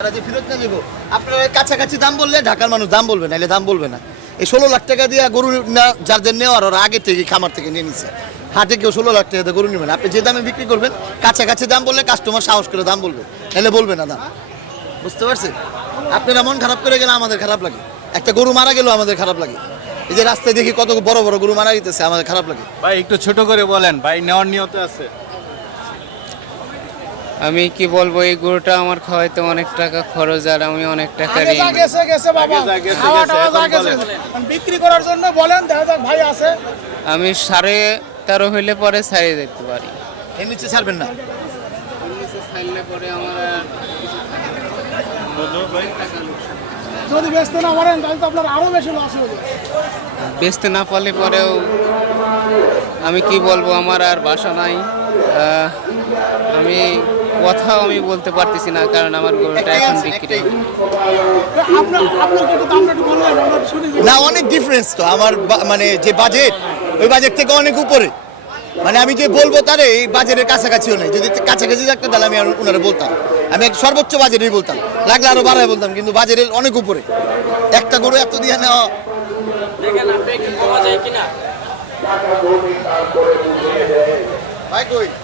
আপনারা বুঝতে মন খারাপ করে গেলে আমাদের খারাপ লাগে। একটা গরু মারা গেলেও আমাদের খারাপ লাগে। এই যে রাস্তায় দেখি কত বড় বড় গরু মারা যেতেছে আমাদের খারাপ লাগে। ভাই, একটু ছোট করে বলেন, ভাই, নেওয়ার নিয়ত আছে। আমি কি বলব এই গরুটা আমার খাওয়াইতে অনেক টাকা খরচ আর আমি অনেক টাকা আগে ঋণ। গেছে বাবা। খাওয়া বিক্রি করার জন্য বলেন দেখা যাক ভাই আছে। আমি সাড়ে তেরো হইলে পরে ছাড়িয়ে দেখতে পারি। এর নিচে ছাড়বেন না। ছাড়লে পরে আমার আর যদি বেচতে না পারেন তাহলে তো আপনার আরও বেশি লস বেচতে না পারলে পরেও আমি কি বলব আমার আর বাসা নাই। আমি কথাও আমি বলতে পারতেছি না কারণ আমার গরুটা এখন বিক্রি না অনেক ডিফারেন্স তো। আমার বা- মানে যে বাজেট ওই বাজেট থেকে অনেক উপরে। মানে আমি যে বলব তারে এই বাজারের কাছাকাছিও নেই। যদি কাছাকাছি থাকতো তাহলে আমি আর ওনারা বলতাম। আমি এক সর্বোচ্চ বাজেটই বলতাম। লাগলে আরও বাড়ায় বলতাম কিন্তু বাজারের অনেক উপরে। একটা গরু এত দিয়ে নেওয়া। ভাই কই?